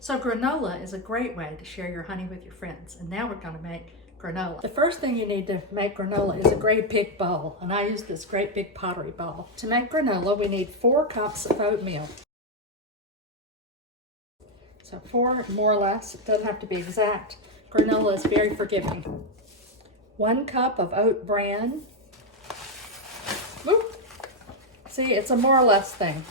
So granola is a great way to share your honey with your friends. And now we're going to make granola. The first thing you need to make granola is a great big bowl. And I use this great big pottery bowl. To make granola, we need 4 cups of oatmeal. So 4 more or less, it doesn't have to be exact. Granola is very forgiving. 1 cup of oat bran. Whoop. See, it's a more or less thing.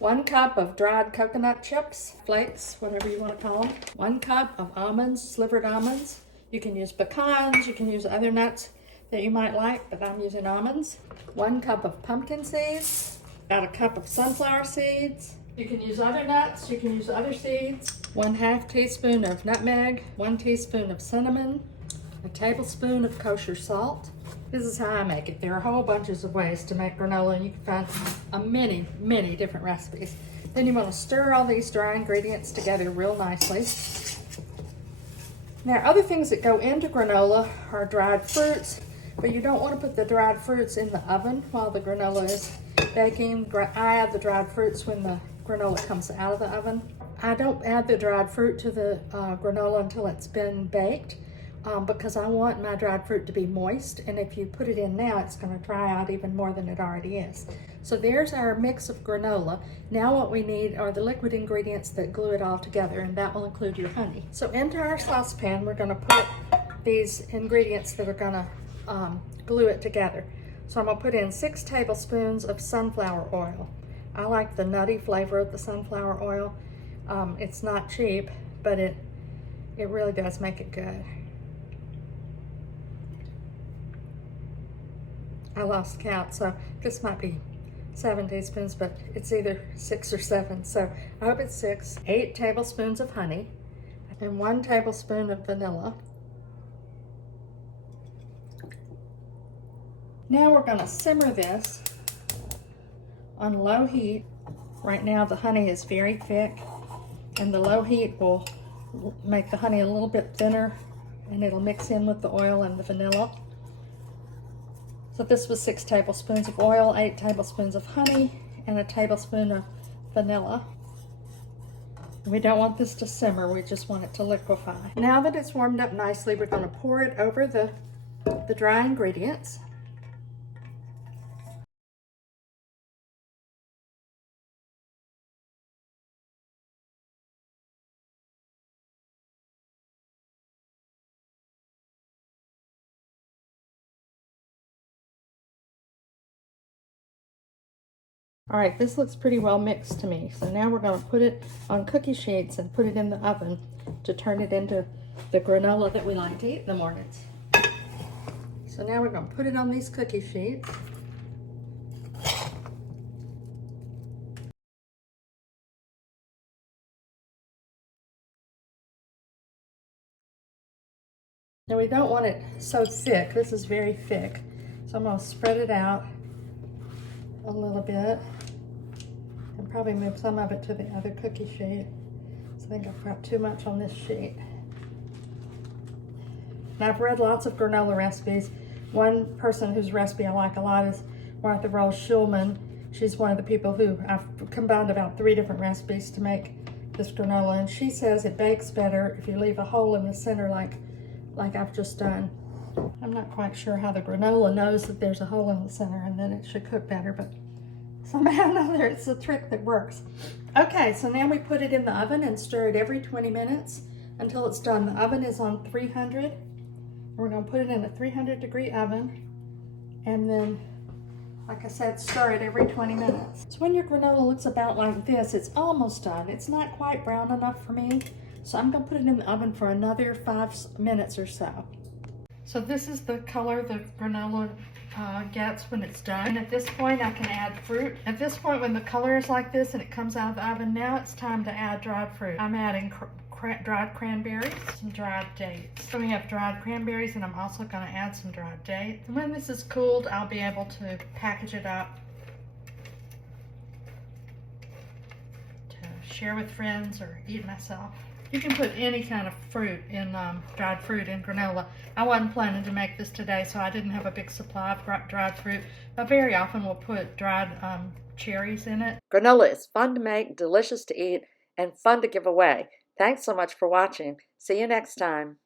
1 cup of dried coconut chips, flakes, whatever you want to call them. 1 cup of almonds, slivered almonds. You can use pecans, you can use other nuts that you might like, but I'm using almonds. 1 cup of pumpkin seeds. About a cup of sunflower seeds. You can use other nuts, you can use other seeds. 1/2 teaspoon of nutmeg, 1 teaspoon of cinnamon, a tablespoon of kosher salt. This is how I make it. There are whole bunches of ways to make granola, and you can find many different recipes. Then you want to stir all these dry ingredients together real nicely. Now, other things that go into granola are dried fruits, but you don't want to put the dried fruits in the oven while the granola is baking. I add the dried fruits when the granola comes out of the oven. I don't add the dried fruit to the granola until it's been baked because I want my dried fruit to be moist, and if you put it in now, it's going to dry out even more than it already is. So there's our mix of granola. Now what we need are the liquid ingredients that glue it all together, and that will include your honey. So into our saucepan, we're going to put these ingredients that are going to glue it together. So I'm going to put in 6 tablespoons of sunflower oil. I like the nutty flavor of the sunflower oil. It's not cheap, but it really does make it good. I lost count, so this might be 7 teaspoons, but it's either 6 or 7. So I hope it's 6. 8 tablespoons of honey and 1 tablespoon of vanilla. Now we're going to simmer this on low heat. Right now the honey is very thick, and the low heat will make the honey a little bit thinner, and it'll mix in with the oil and the vanilla. So this was 6 tablespoons of oil, 8 tablespoons of honey, and a tablespoon of vanilla. We don't want this to simmer, we just want it to liquefy. Now that it's warmed up nicely, we're going to pour it over the dry ingredients. All right, this looks pretty well mixed to me. So now we're going to put it on cookie sheets and put it in the oven to turn it into the granola that we like to eat in the mornings. So now we're going to put it on these cookie sheets. Now we don't want it so thick. This is very thick. So I'm going to spread it out a little bit and probably move some of it to the other cookie sheet. So I think I've got too much on this sheet. Now I've read lots of granola recipes. One person whose recipe I like a lot is Martha Rose Schulman. She's one of the people who I've combined about 3 different recipes to make this granola, and she says it bakes better if you leave a hole in the center like I've just done. I'm not quite sure how the granola knows that there's a hole in the center and then it should cook better, but somehow or another it's a trick that works. Okay, so now we put it in the oven and stir it every 20 minutes until it's done. The oven is on 300. We're going to put it in a 300-degree oven, and then, like I said, stir it every 20 minutes. So when your granola looks about like this, it's almost done. It's not quite brown enough for me, so I'm going to put it in the oven for another 5 minutes or so. So this is the color the granola gets when it's done. And at this point I can add fruit. At this point, when the color is like this and it comes out of the oven, now it's time to add dried fruit. I'm adding dried cranberries, some dried dates. So we have dried cranberries, and I'm also going to add some dried dates. And when this is cooled, I'll be able to package it up to share with friends or eat myself. You can put any kind of fruit in, dried fruit in granola. I wasn't planning to make this today, so I didn't have a big supply of dried fruit. But very often we'll put dried cherries in it. Granola is fun to make, delicious to eat, and fun to give away. Thanks so much for watching. See you next time.